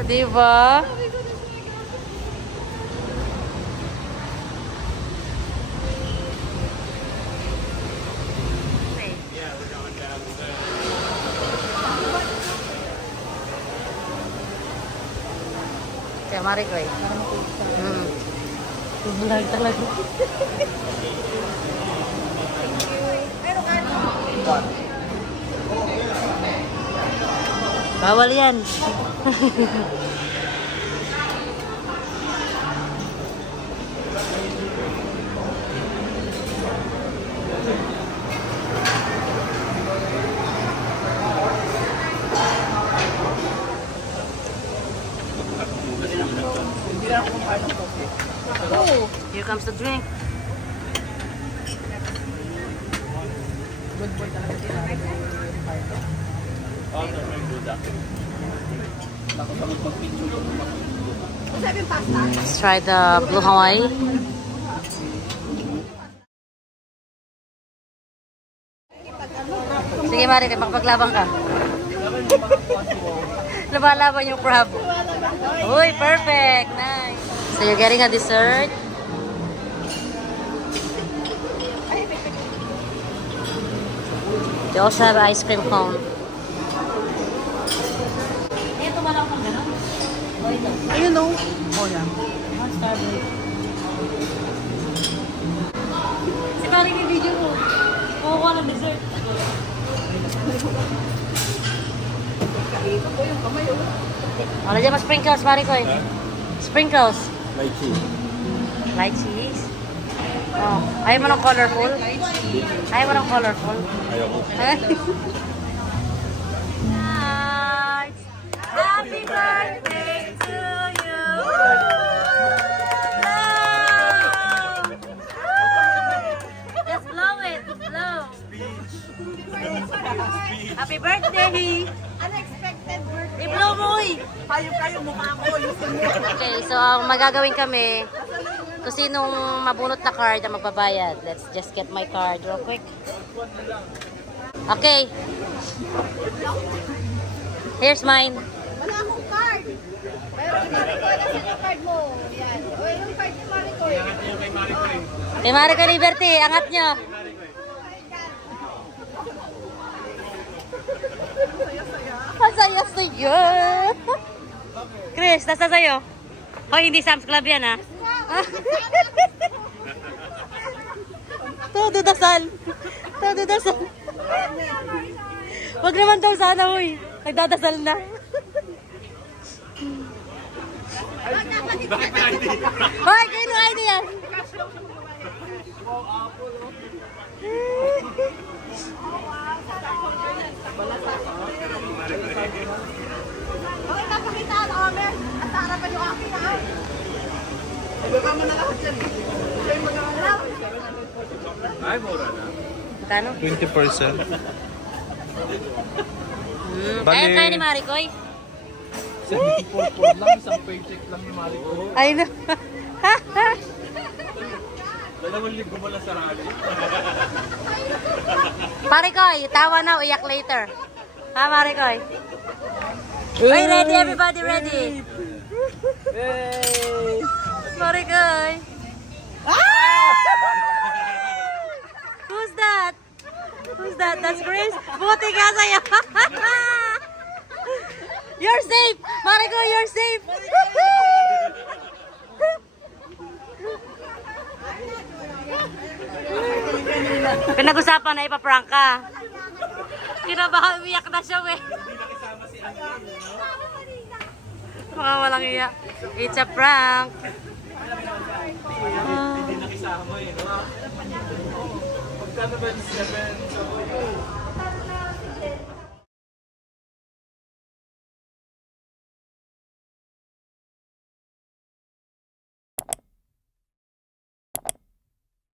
Di ba? Kaya Mari ko eh. Bulag talaga. Bawal yan. Oh, here comes the drink. Good boy talaga. Let's try the Blue Hawaii. Sige Mari, makapaglaban ka. Lumalaban yung crab. Uy, perfect. Nice. So you're getting a dessert. They also have ice cream cone. Ayun o. Oh, yan. Si Mari may video mo. Kukuha ng dessert. Ito po yung kamay o. Wala dyan mas sprinkles, Mari ko eh. Sprinkles. Light cheese. Light cheese. Oh. Ayaw mo ng colorful? Ayaw mo ng colorful? Ayaw ko. Happy birthday to you! Blow! Just blow it! Blow! Happy birthday! Unexpected birthday. I-blow mo eh! Kayo mukha ko. Okay, so ang magagawin kami, kung sinong mabunot na card ang magbabayad. Let's just get my card real quick. Okay. Here's mine. Wala akong card. Pero hindi ko na sa card mo. Yan. O, yung card ni Maricoy. Kay Marico Liberty, angat nyo. Masaya sa'yo. Chris, nasa sa'yo? Hoy, hindi Sam's Club yan ha. Todo dasal. Todo dasal. Wag naman daw sana, hoy. Nagdadasal na. Bakit na ID? Hoy, kayo ng ID yan. Okay, papakita ang Omer. At harapan yung akin ha. Ibaba mo na lahat yan. Siya yung mag-aaraw. Ay, mura na. Kano? 20%. Kaya ni Maricoy. 74 lang, isang paycheck lang ni Marico. Ay na. 2,000 mo lang sa rally. Maricoy, tawa na, iyak later. Ha, Maricoy? Hey, ready everybody, ready? Yay! Maricoy. Who's that? Who's that? That's Chris? Buti ka sa'yo. You're safe! Maricoy, you're safe! Pinag-usapan na ipaprank ka. Kinabahan, umiyak na siya, we. Mga walang iyak. It's a prank. Hindi nakisama eh, no? Magkano ba yung 7?